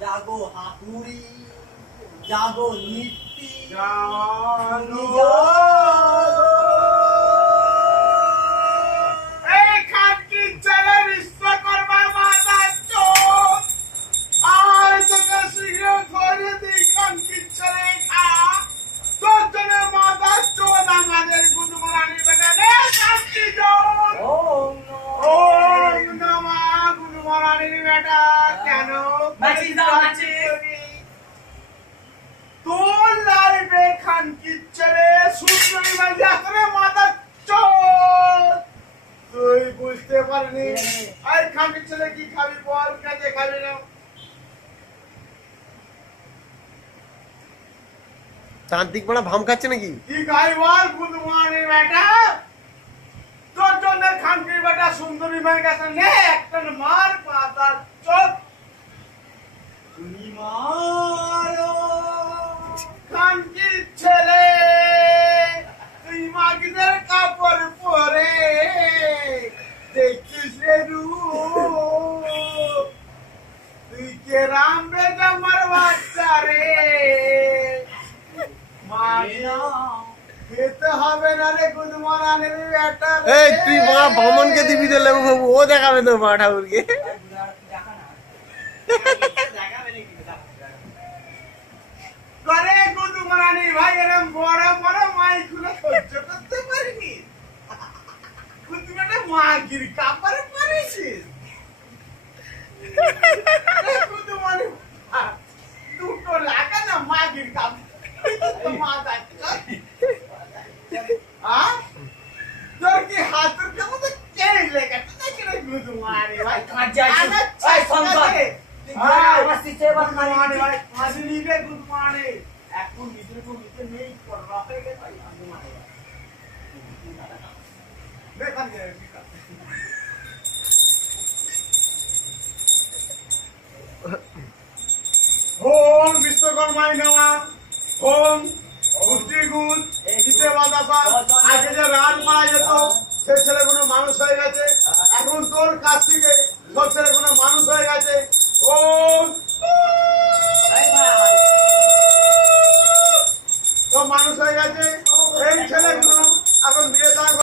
জাগো হাতুড়ি, জাগো নিত্যি, এই খানকি চলে বিশ্বকর্মা মাতা চোখ আর তোকে শীঘ্র ধরে দিই খানকি চলে খা তোর জন্য মাতা চোখ আমাদের গুণমারানি বেটা রে খানকি চোখ ওম নমা গুণমারানির বেটা কেন তোর লাইবে খানকি চলে সুন্দরী মাইয়া করে মাতা চোখ তুই বুঝতে পারলি আর খানকি চলে কি খাবি বল কাজে খাবি না তান্ত্রিক বড় ভাম খাচ্ছে নাকি কি খাই বল বুধমানের বেটা তোর জন্য খানকির বেটা সুন্দরী মায়ের কাছে নে একটা মার পাতার চোখ তুমি মারো খানকির ছেলে তুই মাগিদের কাপড় পরে দেখিস রে রূপ তুই কে রাম বেটা মার বাচ্চা রে খেতে হবে না রে গুদমারানের বেটা এই তুই মা ভ্রমণকে দিবি তো লেবু বাবু ও দেখাবে তোর মা ঠাকুরকে করে গুদমারানি ভাই এরম বড় বড় মাইকগুলো সহ্য করতে পারিনি গুদমানে মাগির কাপড় পরেছিস গুদমানে দুটো লাগা না মাগির কাপড় তোর কি হাতের কেমন কেড়ে লেগেছে নাকি রে গুদমানি ভাই এখন নিজের নিতে নেই করা হয়ে গেছে ওম বিশ্বকর্মায় নমঃ ওম বুদ্ধিগুণ শীতে বাতাসা আগে যে রান মারা যেত সে ছেলেগুলো মানুষ হয়ে গেছে এখন তোর কাছ থেকে সব ছেলেগুলো মানুষ হয়ে গেছে ওম সব মানুষ হয়ে গেছে এই ছেলেগুলো